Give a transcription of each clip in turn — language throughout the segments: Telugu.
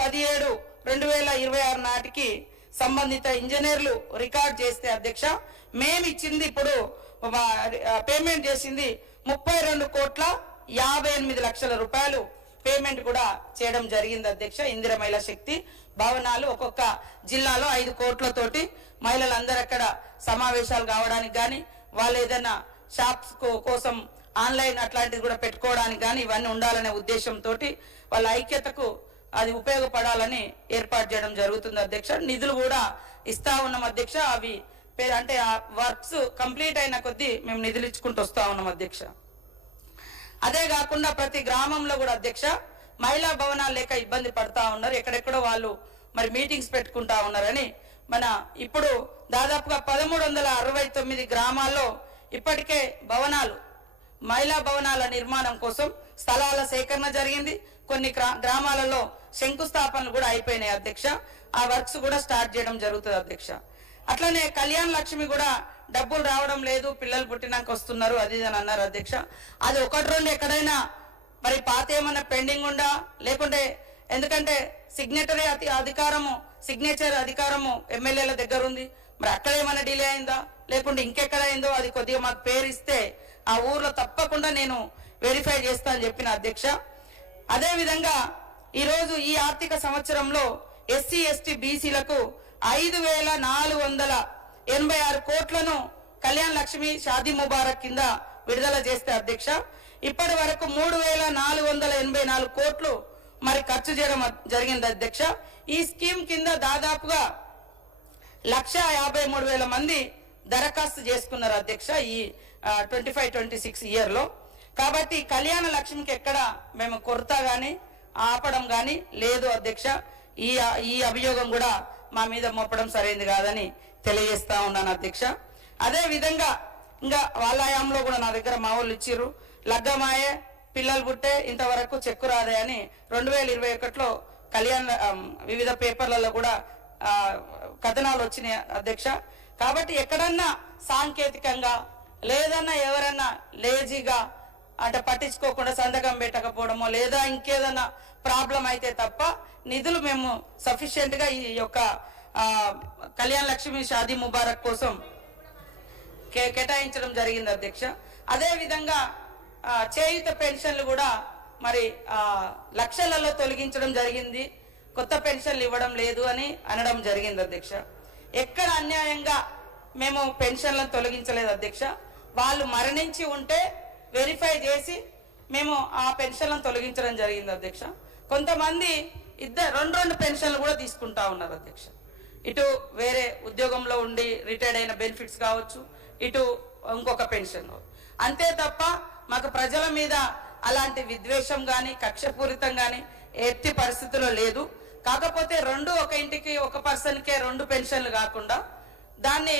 17/17/2026 నాటికి సంబంధిత ఇంజనీర్లు రికార్డ్ చేస్తే అధ్యక్ష మేము ఇచ్చింది ఇప్పుడు పేమెంట్ చేసింది 32,58,00,000 రూపాయలు పేమెంట్ కూడా చేయడం జరిగింది అధ్యక్ష. ఇందిర మహిళా శక్తి భవనాలు ఒక్కొక్క జిల్లాలో 5 కోట్లతోటి మహిళలందరూ అక్కడ సమావేశాలు కావడానికి కానీ వాళ్ళు ఏదైనా షాప్స్ కోసం ఆన్లైన్ అట్లాంటిది కూడా పెట్టుకోవడానికి కానీ ఇవన్నీ ఉండాలనే ఉద్దేశంతో వాళ్ళ ఐక్యతకు అది ఉపయోగపడాలని ఏర్పాటు చేయడం జరుగుతుంది అధ్యక్ష. నిధులు కూడా ఇస్తా ఉన్నాం అధ్యక్ష. అవి అంటే ఆ వర్క్స్ కంప్లీట్ అయిన కొద్దీ మేము నిధులు ఇచ్చుకుంటూ వస్తా ఉన్నాం అధ్యక్ష. అదే కాకుండా ప్రతి గ్రామంలో కూడా అధ్యక్ష మహిళా భవనాలు లేక ఇబ్బంది పడతా ఉన్నారు. ఎక్కడెక్కడో వాళ్ళు మరి మీటింగ్స్ పెట్టుకుంటా ఉన్నారని మన ఇప్పుడు దాదాపుగా 1369 గ్రామాల్లో ఇప్పటికే భవనాలు మహిళా భవనాల నిర్మాణం కోసం స్థలాల సేకరణ జరిగింది. కొన్ని గ్రామాలలో శంకుస్థాపనలు కూడా అయిపోయినాయి అధ్యక్ష. ఆ వర్క్స్ కూడా స్టార్ట్ చేయడం జరుగుతుంది అధ్యక్ష. అట్లనే కళ్యాణ లక్ష్మి కూడా డబ్బులు రావడం లేదు, పిల్లలు పుట్టినాక వస్తున్నారు అది అని అన్నారు అధ్యక్ష. అది 1-2 ఎక్కడైనా మరి పాత ఏమన్నా పెండింగ్ ఉందా లేకుంటే ఎందుకంటే సిగ్నేచర్ అధికారము ఎమ్మెల్యేల దగ్గర ఉంది, మరి అక్కడ ఏమైనా డిలే అయిందా లేకుంటే ఇంకెక్కడ అయిందో అది కొద్దిగా మాకు పేరు ఇస్తే ఆ ఊర్లో తప్పకుండా నేను వెరిఫై చేస్తా అని చెప్పిన అధ్యక్ష. అదే విధంగా ఈరోజు ఈ ఆర్థిక సంవత్సరంలో ఎస్సీ ఎస్టీ బీసీలకు 5,486 కోట్లను కళ్యాణ్ లక్ష్మి షాదీ ముబారక్ కింద విడుదల చేస్తే అధ్యక్ష ఇప్పటి వరకు 3,484 కోట్లు మరి ఖర్చు చేయడం జరిగింది అధ్యక్ష. ఈ స్కీమ్ కింద దాదాపుగా 1,53,000 మంది దరఖాస్తు చేసుకున్నారు అధ్యక్ష ఈ 25-26 ఇయర్ లో. కాబట్టి కళ్యాణ లక్ష్మికి ఎక్కడ మేము కొరత గాని ఆపడం గాని లేదు అధ్యక్ష. ఈ అభియోగం కూడా మా మీద మోపడం సరైనది కాదని తెలియజేస్తా ఉన్నాను అధ్యక్ష. అదే విధంగా ఇంకా వాళ్ళ హయాంలో కూడా నా దగ్గర మా వాళ్ళు ఇచ్చిర్రు, లగ్గమాయే పిల్లలు పుట్టే ఇంతవరకు చెక్కు రాదే అని 2021లో కళ్యాణ్ వివిధ పేపర్లలో కూడా కథనాలు వచ్చినాయి అధ్యక్ష. కాబట్టి ఎక్కడన్నా సాంకేతికంగా లేదన్నా ఎవరన్నా లేజీగా అంటే పట్టించుకోకుండా సంతకం పెట్టకపోవడమో లేదా ఇంకేదన్నా ప్రాబ్లం అయితే తప్ప నిధులు మేము సఫిషియెంట్ గా ఈ యొక్క కళ్యాణ్ లక్ష్మి షాదీ ముబారక్ కోసం కేటాయించడం జరిగింది అధ్యక్ష. అదే విధంగా చేయుత పెన్షన్లు కూడా మరి లక్షలలో తొలగించడం జరిగింది, కొత్త పెన్షన్లు ఇవ్వడం లేదు అని అనడం జరిగింది అధ్యక్ష. ఎక్కడ అన్యాయంగా మేము పెన్షన్లను తొలగించలేదు అధ్యక్ష. వాళ్ళు మరణించి ఉంటే వెరిఫై చేసి మేము ఆ పెన్షన్లను తొలగించడం జరిగింది అధ్యక్ష. కొంతమంది 2 పెన్షన్లు కూడా తీసుకుంటా ఉన్నారు అధ్యక్ష. ఇటు వేరే ఉద్యోగంలో ఉండి రిటైర్డ్ అయిన బెనిఫిట్స్ కావచ్చు, ఇటు ఇంకొక పెన్షన్. అంతే తప్ప మాకు ప్రజల మీద అలాంటి విద్వేషం గాని కక్షపూరితం గాని ఎట్టి పరిస్థితుల్లో లేదు. కాకపోతే ఒక ఇంటికి ఒక పర్సన్కే 2 పెన్షన్లు కాకుండా దాన్ని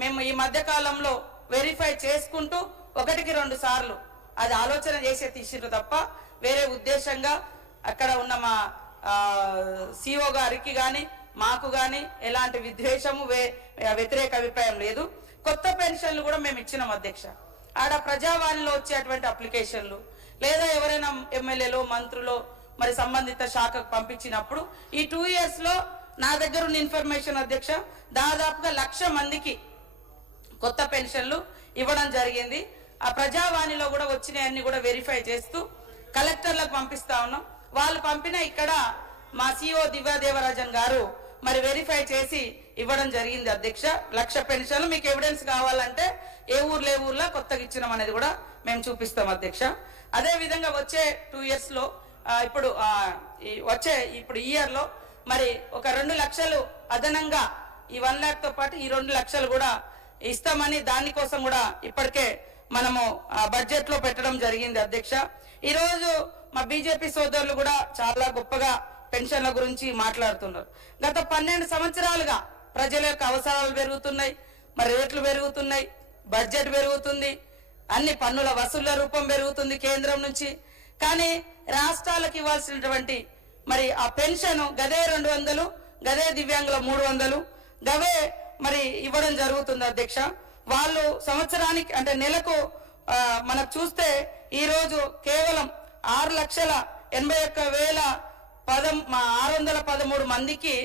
మేము ఈ మధ్య కాలంలో వెరిఫై చేసుకుంటూ 1-2 సార్లు అది ఆలోచన చేసే తీసిరు తప్ప వేరే ఉద్దేశంగా అక్కడ ఉన్న మా సిఓ గారికి గాని మాకు గాని ఎలాంటి విద్వేషము వ్యతిరేక అభిప్రాయం లేదు. కొత్త పెన్షన్లు కూడా మేము ఇచ్చినాం అధ్యక్ష. ఆడ ప్రజావాణిలో వచ్చేటువంటి అప్లికేషన్లు లేదా ఎవరైనా ఎమ్మెల్యేలో మంత్రులు మరి సంబంధిత శాఖకు పంపించినప్పుడు ఈ 2 years లో నా దగ్గర ఉన్న ఇన్ఫర్మేషన్ అధ్యక్ష దాదాపుగా 1,00,000 మందికి కొత్త పెన్షన్లు ఇవ్వడం జరిగింది. ఆ ప్రజావాణిలో కూడా వచ్చినాయన్ని కూడా వెరిఫై చేస్తూ కలెక్టర్లకు పంపిస్తా ఉన్నాం. వాళ్ళు పంపిన ఇక్కడ మా సిఓ దివ్యాదేవరాజన్ గారు మరి వెరిఫై చేసి ఇవ్వడం జరిగింది అధ్యక్ష. 1,00,000 పెన్షన్లు మీకు ఎవిడెన్స్ కావాలంటే ఏ ఊర్లో కొత్తగా ఇచ్చినాం అనేది కూడా మేము చూపిస్తాం అధ్యక్ష. అదే విధంగా వచ్చే 2 years లో ఇప్పుడు ఈ ఇయర్ లో మరి ఒక 2 లక్షలు అదనంగా ఈ 1 lakh తో పాటు ఈ 2 లక్షలు కూడా ఇస్తామని దానికోసం కూడా ఇప్పటికే మనము బడ్జెట్ లో పెట్టడం జరిగింది అధ్యక్ష. ఈ రోజు మా బీజేపీ సోదరులు కూడా చాలా గొప్పగా పెన్షన్ల గురించి మాట్లాడుతున్నారు. గత 12 సంవత్సరాలుగా ప్రజల యొక్క అవసరాలు పెరుగుతున్నాయి, మరి రేట్లు పెరుగుతున్నాయి, బడ్జెట్ పెరుగుతుంది, అన్ని పన్నుల వసూళ్ల రూపం పెరుగుతుంది కేంద్రం నుంచి. కానీ రాష్ట్రాలకు ఇవ్వాల్సినటువంటి మరి ఆ పెన్షన్ గదే 200, గదే దివ్యాంగుల 300 గవే మరి ఇవ్వడం జరుగుతుంది అధ్యక్ష. వాళ్ళు సంవత్సరానికి అంటే నెలకు మనకు చూస్తే ఈ రోజు కేవలం 6,81,000 613 మందికి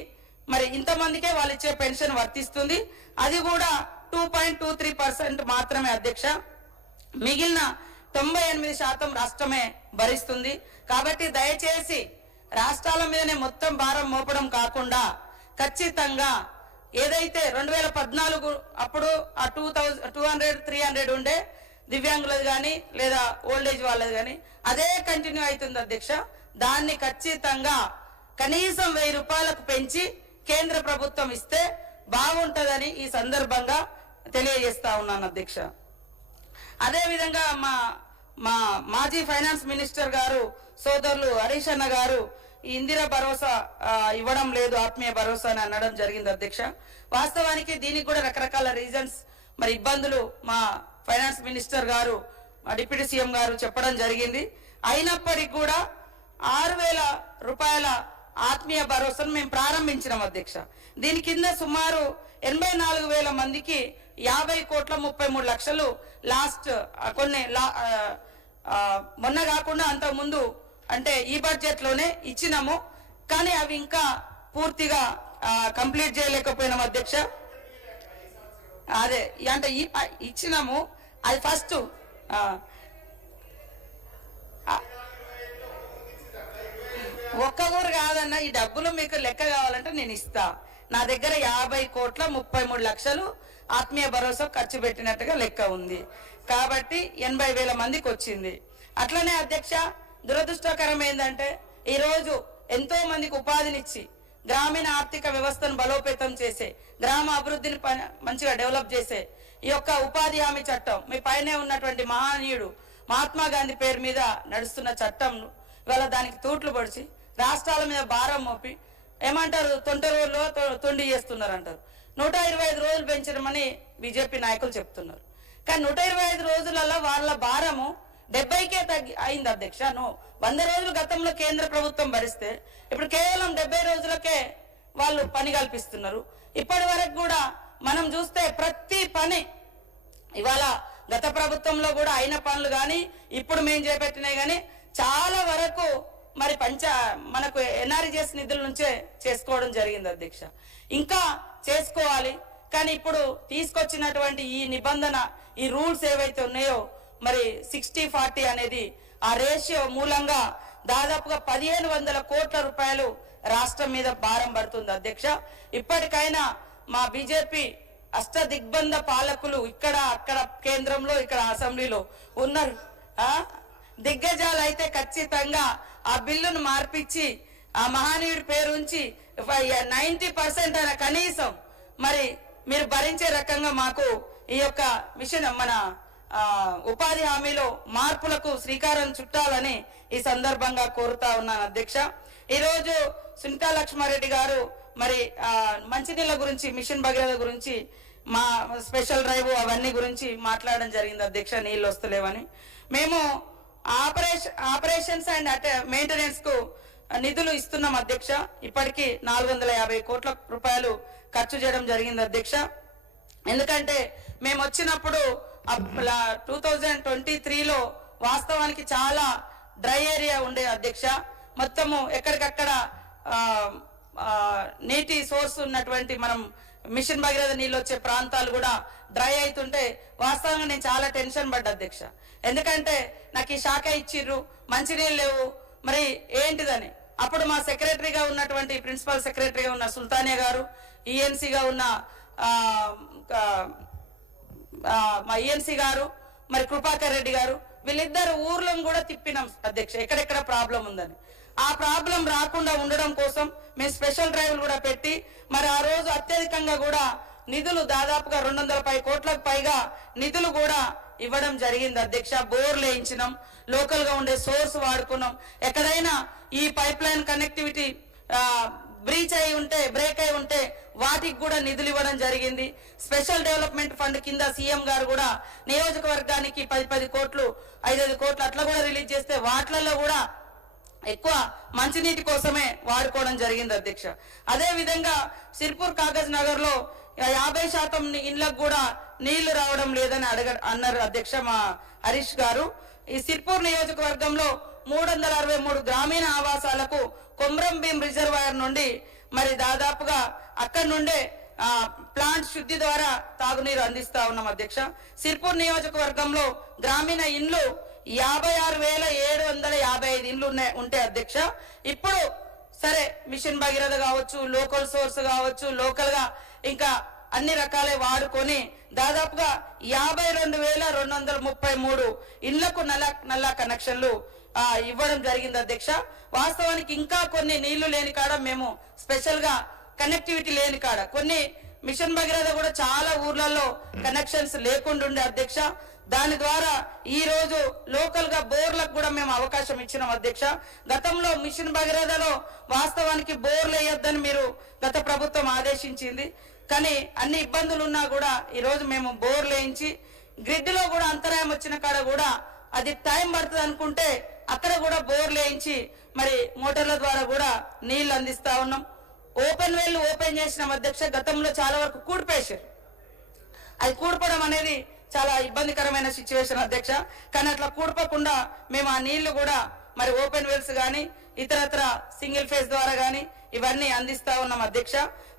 మరి ఇంతమందికే వాళ్ళు ఇచ్చే పెన్షన్ వర్తిస్తుంది. అది కూడా 2.23% మాత్రమే అధ్యక్ష. మిగిలిన 98% రాష్ట్రమే భరిస్తుంది. కాబట్టి దయచేసి రాష్ట్రాల మీదనే మొత్తం భారం మోపడం కాకుండా ఖచ్చితంగా ఏదైతే 2014 అప్పుడు ఆ 200-300 ఉండే దివ్యాంగులది కానీ లేదా ఓల్డేజ్ వాళ్ళది కానీ అదే కంటిన్యూ అవుతుంది అధ్యక్ష. దాన్ని ఖచ్చితంగా కనీసం 1000 రూపాయలకు పెంచి కేంద్ర ప్రభుత్వం ఇస్తే బాగుంటుందని ఈ సందర్భంగా తెలియజేస్తా ఉన్నాను అధ్యక్ష. అదేవిధంగా మా మాజీ ఫైనాన్స్ మినిస్టర్ గారు సోదరులు హరీష్ అన్న గారు ఈ ఇందిరా భరోసా ఇవ్వడం లేదు, ఆత్మీయ భరోసా అని అనడం జరిగింది అధ్యక్ష. వాస్తవానికి దీనికి కూడా రకరకాల రీజన్స్ మరి ఇబ్బందులు మా ఫైనాన్స్ మినిస్టర్ గారు డిప్యూటీ సీఎం గారు చెప్పడం జరిగింది. అయినప్పటికీ కూడా 6000 రూపాయల ఆత్మీయ భరోసాను మేము ప్రారంభించినాం అధ్యక్ష. దీని కింద సుమారు 84,000 మందికి 50,33 లక్షలు లాస్ట్ మొన్న కాకుండా అంత ముందు అంటే ఈ బడ్జెట్ లోనే ఇచ్చినాము. కానీ అవి ఇంకా పూర్తిగా కంప్లీట్ చేయలేకపోయినాం అధ్యక్ష. అదే అంటే ఇచ్చినాము, అది ఫస్ట్ ఒక్క ఊరు కాదన్న, ఈ డబ్బులు మీకు లెక్క కావాలంటే నేను ఇస్తా. నా దగ్గర 50,33 లక్షలు ఆత్మీయ భరోసా ఖర్చు పెట్టినట్టుగా లెక్క ఉంది. కాబట్టి 80,000 మందికి వచ్చింది. అట్లనే అధ్యక్ష, దురదృష్టకరం ఏంటంటే ఈరోజు ఎంతో మందికి ఉపాధినిచ్చి గ్రామీణ ఆర్థిక వ్యవస్థను బలోపేతం చేసే, గ్రామ అభివృద్ధిని మంచిగా డెవలప్ చేసే ఈ యొక్క ఉపాధి హామీ చట్టం, మీ పైనే ఉన్నటువంటి మహానీయుడు మహాత్మా గాంధీ పేరు మీద నడుస్తున్న చట్టం ఇవాళ దానికి తూట్లు పొడిచి రాష్ట్రాల మీద భారం మోపి ఏమంటారు, తొంటూరులో తొండి చేస్తున్నారు అంటారు. 125 రోజులు పెంచడమని బీజేపీ నాయకులు చెప్తున్నారు. కానీ 125 రోజులలో వాళ్ళ భారము 70కే అయింది అధ్యక్ష. 100 రోజులు గతంలో కేంద్ర ప్రభుత్వం భరిస్తే ఇప్పుడు కేవలం 70 రోజులకే వాళ్ళు పని కల్పిస్తున్నారు. ఇప్పటి వరకు కూడా మనం చూస్తే ప్రతి పని ఇవాళ గత ప్రభుత్వంలో కూడా అయిన పనులు కానీ ఇప్పుడు మేము చేపట్టినాయి కానీ చాలా వరకు మరి మనకు ఎన్ఆర్జీఎస్ నిధుల నుంచే చేసుకోవడం జరిగింది అధ్యక్ష. ఇంకా చేసుకోవాలి. కానీ ఇప్పుడు తీసుకొచ్చినటువంటి ఈ నిబంధన, ఈ రూల్స్ ఏవైతే ఉన్నాయో మరి 60-40 అనేది ఆ రేషియో మూలంగా దాదాపుగా 1,500 కోట్ల రూపాయలు రాష్ట్రం మీద భారం పడుతుంది అధ్యక్ష. ఇప్పటికైనా మా బీజేపీ అష్టదిగ్బంధ పాలకులు ఇక్కడ అక్కడ కేంద్రంలో ఇక్కడ అసెంబ్లీలో ఉన్నారు. దిగ్గజాలు అయితే ఖచ్చితంగా ఆ బిల్లును మార్పిచ్చి ఆ మహానీయుడి పేరు ఉంచి 90% అయిన కనీసం మరి మీరు భరించే రకంగా మాకు ఈ యొక్క మిషన్ మన ఉపాధి హామీలో మార్పులకు శ్రీకారం చుట్టాలని ఈ సందర్భంగా కోరుతా ఉన్నాను అధ్యక్ష. ఈరోజు సునీతా లక్ష్మారెడ్డి గారు మరి మంచినీళ్ళ గురించి, మిషన్ భగీరథ గురించి, మా స్పెషల్ డ్రైవ్ అవన్నీ గురించి మాట్లాడడం జరిగింది అధ్యక్ష. నీళ్ళు వస్తలేవని మేము ఆపరేషన్స్ అండ్ మెయింటెనెన్స్ కు నిధులు ఇస్తున్నాం అధ్యక్ష. ఇప్పటికీ 450 కోట్ల రూపాయలు ఖర్చు చేయడం జరిగింది అధ్యక్ష. ఎందుకంటే మేము వచ్చినప్పుడు 2023లో వాస్తవానికి చాలా డ్రై ఏరియా ఉండే అధ్యక్ష. మొత్తము ఎక్కడికక్కడ నీటి సోర్స్ ఉన్నటువంటి మనం మిషన్ భగీరథ నీళ్ళు వచ్చే ప్రాంతాలు కూడా డ్రై అవుతుంటే వాస్తవంగా నేను చాలా టెన్షన్ పడ్డా అధ్యక్ష. ఎందుకంటే నాకు ఈ శాఖ ఇచ్చిర్రు, మంచినీళ్ళు లేవు, మరి ఏంటిదని. అప్పుడు మా సెక్రటరీగా ఉన్నటువంటి ప్రిన్సిపల్ సెక్రటరీగా ఉన్న సుల్తానియా గారు, ఈఎన్సీగా ఉన్న మా ఈఎన్సీ గారు, మరి కృపాకర్ రెడ్డి గారు, వీళ్ళిద్దరు ఊర్లను కూడా తిప్పినాం అధ్యక్ష ఎక్కడెక్కడ ప్రాబ్లం ఉందని. ఆ ప్రాబ్లం రాకుండా ఉండడం కోసం మేము స్పెషల్ డ్రైవ్లు కూడా పెట్టి మరి ఆ రోజు అత్యధికంగా కూడా నిధులు దాదాపుగా 210 కోట్లకు పైగా నిధులు కూడా ఇవ్వడం జరిగింది అధ్యక్ష. బోర్లు వేయించినాం, లోకల్ గా ఉండే సోర్స్ వాడుకున్నాం. ఎక్కడైనా ఈ పైప్ లైన్ కనెక్టివిటీ బ్రేక్ అయి ఉంటే వాటికి కూడా నిధులు ఇవ్వడం జరిగింది. స్పెషల్ డెవలప్మెంట్ ఫండ్ కింద సీఎం గారు కూడా నియోజకవర్గానికి 10 కోట్లు 5 కోట్లు అట్లా కూడా రిలీజ్ చేస్తే వాటిలలో కూడా ఎక్కువ మంచినీటి కోసమే వాడుకోవడం జరిగింది అధ్యక్ష. అదే విధంగా సిర్పూర్ కాగజ్ నగర్ లో 50% ఇండ్లకు కూడా నీళ్లు రావడం లేదని అన్నారు అధ్యక్ష మా హరీష్ గారు. ఈ సిర్పూర్ నియోజకవర్గంలో 363 గ్రామీణ ఆవాసాలకు కొమ్రం భీం రిజర్వాయర్ నుండి మరి దాదాపుగా అక్కడి నుండే ప్లాంట్ శుద్ధి ద్వారా తాగునీరు అందిస్తా ఉన్నాం అధ్యక్ష. సిర్పూర్ నియోజకవర్గంలో గ్రామీణ ఇండ్లు 56,755 ఇండ్లు ఉంటాయి అధ్యక్ష. ఇప్పుడు సరే మిషన్ భగీరథ కావచ్చు, లోకల్ సోర్స్ కావచ్చు, లోకల్ గా ఇంకా అన్ని రకాలే వాడుకొని దాదాపుగా 52,233 ఇళ్లకు నల్లా కనెక్షన్లు ఇవ్వడం జరిగింది అధ్యక్ష. వాస్తవానికి ఇంకా కొన్ని నీళ్లు లేని కాడ మేము స్పెషల్ గా కనెక్టివిటీ లేని కాడ కొన్ని మిషన్ భగీరథ కూడా చాలా ఊర్లలో కనెక్షన్స్ లేకుండా ఉండే అధ్యక్ష. దాని ద్వారా ఈ రోజు లోకల్ గా బోర్లకు కూడా మేము అవకాశం ఇచ్చినాం అధ్యక్ష. గతంలో మిషన్ భగీరథలో వాస్తవానికి బోర్లు వేయొద్దని మీరు గత ప్రభుత్వం ఆదేశించింది. కానీ అన్ని ఇబ్బందులు ఉన్నా కూడా ఈ రోజు మేము బోర్లు వేయించి గ్రిడ్ లో కూడా అంతరాయం వచ్చిన కాడ కూడా అది టైం పడుతుంది అనుకుంటే అక్కడ కూడా బోర్లు వేయించి మరి మోటార్ల ద్వారా కూడా నీళ్లు అందిస్తా ఉన్నాం. ఓపెన్ వెల్ ఓపెన్ చేసిన అధ్యక్ష. గతంలో చాలా వరకు కూడిపేశారు. అది కూడిపడం అనేది చాలా ఇబ్బందికరమైన సిచ్యువేషన్ అధ్యక్ష. కానీ అట్లా కూడిపకుండా మేము ఆ నీళ్లు కూడా మరి ఓపెన్ వెల్స్ గాని ఇతరత్ర సింగిల్ ఫేజ్ ద్వారా గాని ఇవన్నీ అందిస్తా ఉన్నాం అధ్యక్ష.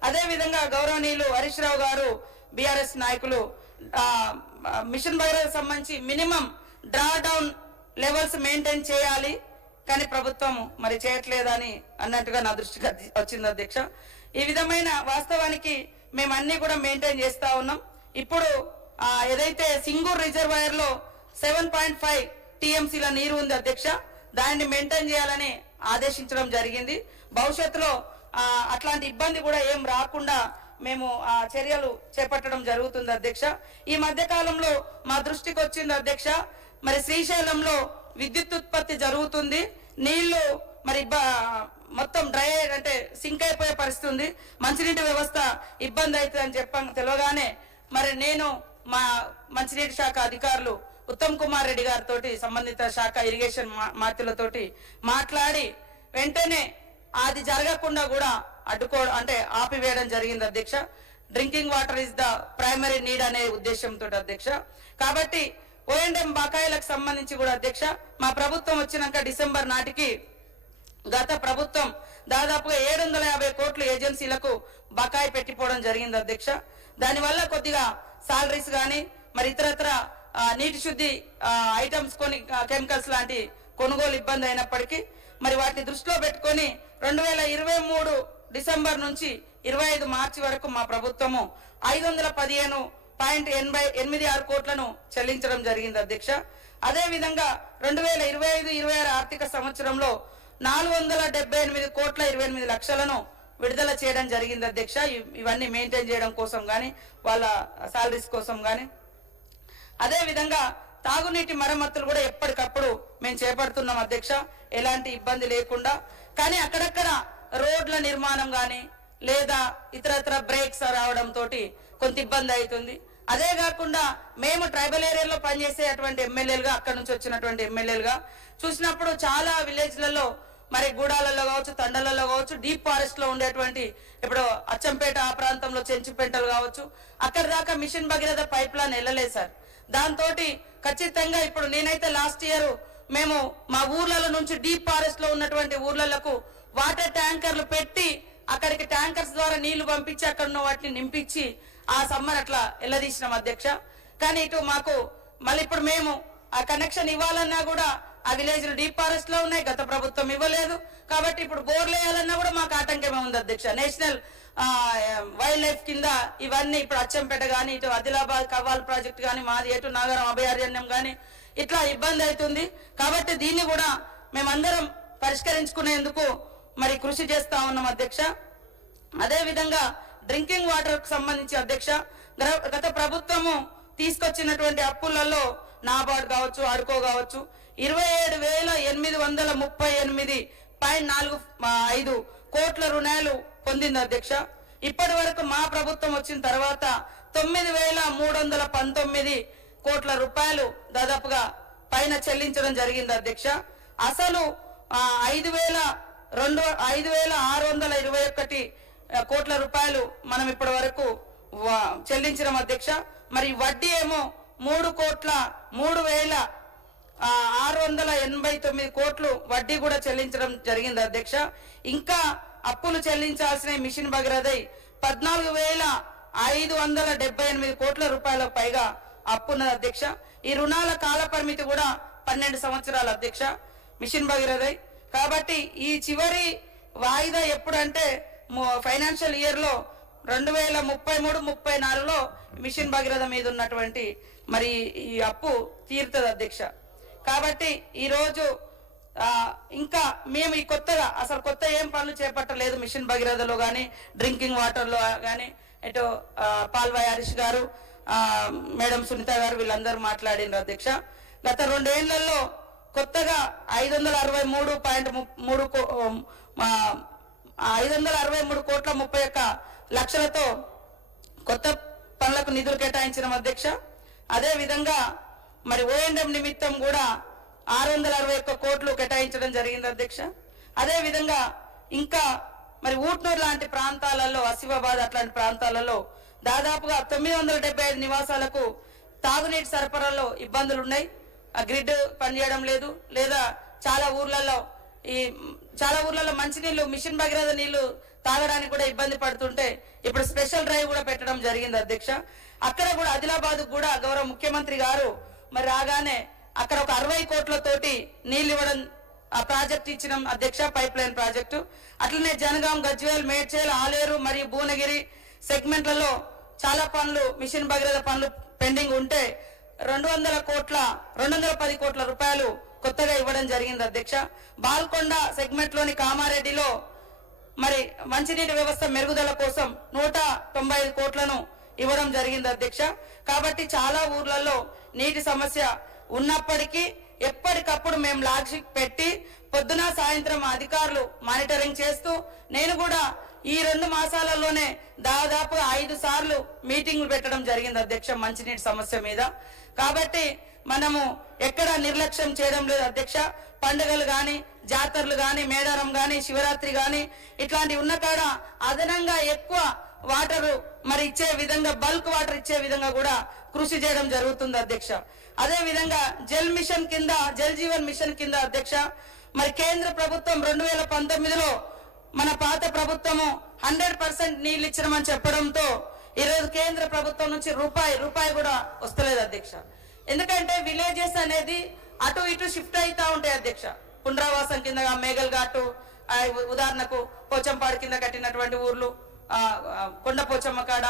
అదే విధంగా గౌరవనీయులు హరీష్ రావు గారు బీఆర్ఎస్ నాయకులు మిషన్ భగీరథ సంబంధించి minimum draw down levels maintain చేయాలి, కానీ ప్రభుత్వం మరి చేయట్లేదని అన్నట్టుగా నా దృష్టికి వచ్చింది అధ్యక్ష. ఈ విధమైన వాస్తవానికి మేము అన్ని కూడా మెయింటైన్ చేస్తా ఉన్నాం. ఇప్పుడు ఏదైతే సింగూర్ రిజర్వాయర్ లో 7.5 టీఎంసీల నీరు ఉంది అధ్యక్ష, దాన్ని మెయింటైన్ చేయాలని ఆదేశించడం జరిగింది. భవిష్యత్తులో అట్లాంటి ఇబ్బంది కూడా ఏం రాకుండా మేము చర్యలు చేపట్టడం జరుగుతుంది అధ్యక్ష. ఈ మధ్య కాలంలో మా దృష్టికి వచ్చింది అధ్యక్ష, మరి శ్రీశైలంలో విద్యుత్ ఉత్పత్తి జరుగుతుంది, నీళ్లు మరి మొత్తం డ్రై అంటే సింక్ అయిపోయే పరిస్థితి ఉంది, మంచినీటి వ్యవస్థ ఇబ్బంది అవుతుంది అని తెలియగానే మరి నేను మా మంచినీటి శాఖ అధికారులు ఉత్తమ్ కుమార్ రెడ్డి గారితో సంబంధిత శాఖ ఇరిగేషన్ మార్చులతోటి మాట్లాడి వెంటనే అది జరగకుండా కూడా అంటే ఆపివేయడం జరిగింది అధ్యక్ష. Drinking water is the primary need అనే ఉద్దేశంతో అధ్యక్ష. కాబట్టి ఓఎండ్ఎం బకాయిలకు సంబంధించి కూడా అధ్యక్ష మా ప్రభుత్వం వచ్చినాక డిసెంబర్ నాటికి గత ప్రభుత్వం దాదాపుగా 750 కోట్లు ఏజెన్సీలకు బకాయి పెట్టిపోవడం జరిగింది అధ్యక్ష. దానివల్ల కొద్దిగా సాలరీస్ గాని మరి ఇతరత్ర నీటి శుద్ధి ఐటమ్స్ కొని కెమికల్స్ లాంటి కొనుగోలు ఇబ్బంది అయినప్పటికీ మరి వాటిని దృష్టిలో పెట్టుకొని 2023 డిసెంబర్ నుంచి 25 మార్చి వరకు మా ప్రభుత్వము 515.86 కోట్లను చెల్లించడం జరిగింది అధ్యక్ష. అదే విధంగా 2025-26 ఆర్థిక సంవత్సరంలో 478 కోట్ల 28 లక్షలను విడుదల చేయడం జరిగింది అధ్యక్ష. ఇవన్నీ మెయింటైన్ చేయడం కోసం గాని వాళ్ళ సాలరీస్ కోసం గాని. అదే విధంగా తాగునీటి మరమ్మతులు కూడా ఎప్పటికప్పుడు మేము చేపడుతున్నాం అధ్యక్ష, ఎలాంటి ఇబ్బంది లేకుండా. కానీ అక్కడక్కడ రోడ్ల నిర్మాణం గాని లేదా ఇతరత్ర బ్రేక్స్ రావడం తోటి కొంత ఇబ్బంది అవుతుంది. అదే కాకుండా మేము ట్రైబల్ ఏరియాలో పనిచేసేటువంటి ఎమ్మెల్యేలుగా అక్కడ నుంచి వచ్చినటువంటి ఎమ్మెల్యేలుగా చూసినప్పుడు చాలా విలేజ్లలో మరి గూడాలలో కావచ్చు, తండలలో కావచ్చు, డీప్ ఫారెస్ట్ లో ఉండేటువంటి ఇప్పుడు అచ్చంపేట ఆ ప్రాంతంలో చెంచుపేటలు కావచ్చు, అక్కడ దాకా మిషన్ భగీరథ పైప్ లైన్ వెళ్ళలేదు సార్. దాంతో ఖచ్చితంగా ఇప్పుడు నేనైతే లాస్ట్ ఇయర్ మేము మా ఊర్లలో నుంచి డీప్ ఫారెస్ట్ లో ఉన్నటువంటి ఊర్లకు వాటర్ ట్యాంకర్లు పెట్టి అక్కడికి ట్యాంకర్స్ ద్వారా నీళ్లు పంపించి అక్కడ ఉన్న వాటిని నింపించి ఆ సమ్మర్ అట్లా వెళ్ళదీసినాం అధ్యక్ష. కానీ ఇటు మాకు మళ్ళీ ఇప్పుడు మేము ఆ కనెక్షన్ ఇవ్వాలన్నా కూడా ఆ విలేజ్ డీప్ ఫారెస్ట్ లో ఉన్నాయి, గత ప్రభుత్వం ఇవ్వలేదు. కాబట్టి ఇప్పుడు బోర్లు వేయాలన్నా కూడా మాకు ఆటంకమే ఉంది అధ్యక్ష. నేషనల్ వైల్డ్ లైఫ్ కింద ఇవన్నీ ఇప్పుడు అచ్చంపేట గాని ఇటు ఆదిలాబాద్ కవ్వాల్ ప్రాజెక్ట్ గాని మాది ఎటు నాగరం అభయారణ్యం గాని ఇట్లా ఇబ్బంది అవుతుంది. కాబట్టి దీన్ని కూడా మేమందరం పరిష్కరించుకునేందుకు మరి కృషి చేస్తా ఉన్నాం అధ్యక్ష. అదే విధంగా డ్రింకింగ్ వాటర్ కు సంబంధించి అధ్యక్ష గత ప్రభుత్వము తీసుకొచ్చినటువంటి అప్పులలో నాబార్డ్ కావచ్చు, అడ్కో కావచ్చు 27,838.45 కోట్ల రుణాలు పొందింది అధ్యక్ష. ఇప్పటి వరకు మా ప్రభుత్వం వచ్చిన తర్వాత 9,319 కోట్ల రూపాయలు దాదాపుగా పైన చెల్లించడం జరిగింది అధ్యక్ష. అసలు 5,621 కోట్ల రూపాయలు మనం ఇప్పటి వరకు చెల్లించడం అధ్యక్ష. మరి వడ్డీ ఏమో 3,03,000 689 కోట్లు వడ్డీ కూడా చెల్లించడం జరిగింది అధ్యక్ష. ఇంకా అప్పులు చెల్లించాల్సిన మిషన్ భగీరథై 14,578 కోట్ల రూపాయలకు పైగా అప్పున్నది అధ్యక్ష. ఈ రుణాల కాల పరిమితి కూడా 12 సంవత్సరాలు అధ్యక్ష మిషన్ భగీరథై. కాబట్టి ఈ చివరి వాయిదా ఎప్పుడంటే ఫైనాన్షియల్ ఇయర్ లో 2033-34లో మిషన్ భగీరథ మీద ఉన్నటువంటి మరి ఈ అప్పు తీరుతుంది అధ్యక్ష. కాబట్టి ఈరోజు ఇంకా మేము ఈ కొత్తగా అసలు కొత్త ఏం పనులు చేపట్టలేదు మిషన్ భగీరథలో కానీ డ్రింకింగ్ వాటర్లో కానీ ఇటు పాల్వాయి హరీష్ గారు మేడం సునీత గారు వీళ్ళందరూ మాట్లాడినారు అధ్యక్ష. గత 2 ఏళ్లలో కొత్తగా 563 కోట్ల 31 లక్షలతో కొత్త పనులకు నిధులు కేటాయించిన అధ్యక్ష. అదే విధంగా మరి ఓఎండ్ఎం నిమిత్తం కూడా 661 కోట్లు కేటాయించడం జరిగింది అధ్యక్ష. అదే విధంగా ఇంకా మరి ఊట్నూరు లాంటి ప్రాంతాలలో ఆసిఫాబాద్ అట్లాంటి ప్రాంతాలలో దాదాపుగా 975 నివాసాలకు తాగునీటి సరఫరాలో ఇబ్బందులు ఉన్నాయి. ఆ గ్రిడ్ పనిచేయడం లేదు, లేదా చాలా ఊర్లలో మంచినీళ్లు మిషన్ భగీరథ నీళ్లు తాగడానికి కూడా ఇబ్బంది పడుతుంటే ఇప్పుడు స్పెషల్ డ్రైవ్ కూడా పెట్టడం జరిగింది అధ్యక్ష. అక్కడ కూడా ఆదిలాబాద్ కూడా గౌరవ ముఖ్యమంత్రి గారు మరి రాగానే అక్కడ ఒక 60 కోట్లతోటి నీళ్లు ఇవ్వడం ఆ ప్రాజెక్ట్ ఇచ్చినాం అధ్యక్ష, పైప్ లైన్ ప్రాజెక్టు. అట్లనే జనగాం, గజ్వేల్, మేడ్చల్, ఆలేరు మరియు భువనగిరి సెగ్మెంట్లలో చాలా పనులు మిషన్ భగీరథ పనులు పెండింగ్ ఉంటే 210 కోట్ల రూపాయలు కొత్తగా ఇవ్వడం జరిగింది అధ్యక్ష. బాల్కొండ సెగ్మెంట్ లోని కామారెడ్డిలో మరి మంచినీటి వ్యవస్థ మెరుగుదల కోసం 195 కోట్లను ఇవ్వడం జరిగింది అధ్యక్ష. కాబట్టి చాలా ఊర్లలో నీటి సమస్య ఉన్నప్పటికీ ఎప్పటికప్పుడు మేము లాక్షి పెట్టి పొద్దున సాయంత్రం అధికారులు మానిటరింగ్ చేస్తూ నేను కూడా ఈ 2 మాసాలలోనే దాదాపు 5 సార్లు మీటింగ్లు పెట్టడం జరిగింది అధ్యక్ష మంచినీటి సమస్య మీద. కాబట్టి మనము ఎక్కడ నిర్లక్ష్యం చేయడం లేదు అధ్యక్ష. పండుగలు గాని, జాతరలు గాని, మేడారం గాని, శివరాత్రి గాని ఇట్లాంటి ఉన్న కాడ అదనంగా ఎక్కువ వాటర్ మరి ఇచ్చే విధంగా బల్క్ వాటర్ ఇచ్చే విధంగా కూడా కృషి చేయడం జరుగుతుంది అధ్యక్ష. అదే విధంగా జల్ మిషన్ కింద, జల్ జీవన్ మిషన్ కింద అధ్యక్ష మరి కేంద్ర ప్రభుత్వం 2019లో మన పాత ప్రభుత్వము 100% నీళ్లు ఇచ్చినామని చెప్పడంతో ఈరోజు కేంద్ర ప్రభుత్వం నుంచి రూపాయి కూడా వస్తలేదు అధ్యక్ష. ఎందుకంటే విలేజెస్ అనేది అటు ఇటు షిఫ్ట్ అవుతా ఉంటాయి అధ్యక్ష. పునరావాసం కింద మేఘల్ ఘాటు, ఉదాహరణకు పోచంపాడు కింద కట్టినటువంటి ఊర్లు, కొండ పోచమ్మ కాడ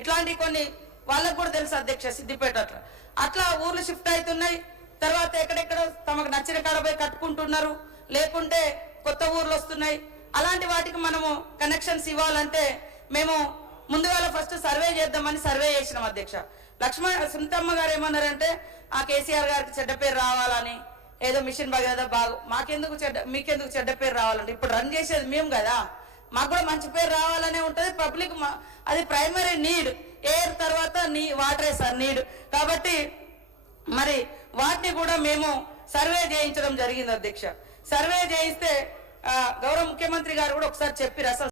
ఇట్లాంటి కొన్ని వాళ్ళకు కూడా తెలుసు అధ్యక్ష. సిద్దిపేట అట్లా ఊర్లు షిఫ్ట్ అవుతున్నాయి. తర్వాత ఎక్కడెక్కడ తమకు నచ్చిన కాడ పోయి కట్టుకుంటున్నారు, లేకుంటే కొత్త ఊర్లు వస్తున్నాయి. అలాంటి వాటికి మనము కనెక్షన్స్ ఇవ్వాలంటే మేము ముందుగా ఫస్ట్ సర్వే చేద్దామని సర్వే చేసినాం అధ్యక్ష. సునీతమ్మ గారు ఏమన్నారంటే ఆ కేసీఆర్ గారికి చెడ్డ పేరు రావాలని, ఏదో మిషన్ భగీరథ మీకెందుకు చెడ్డ పేరు రావాలంటే ఇప్పుడు రన్ చేసేది మేము కదా, మాకు కూడా మంచి పేరు రావాలనే ఉంటది. పబ్లిక్ అది ప్రైమరీ నీడ్, ఎయిర్ తర్వాత వాటరే సార్ నీడ్. కాబట్టి మరి వాటిని కూడా మేము సర్వే చేయించడం జరిగింది అధ్యక్ష. సర్వే చేయిస్తే గౌరవ ముఖ్యమంత్రి గారు కూడా ఒకసారి చెప్పారు అసలు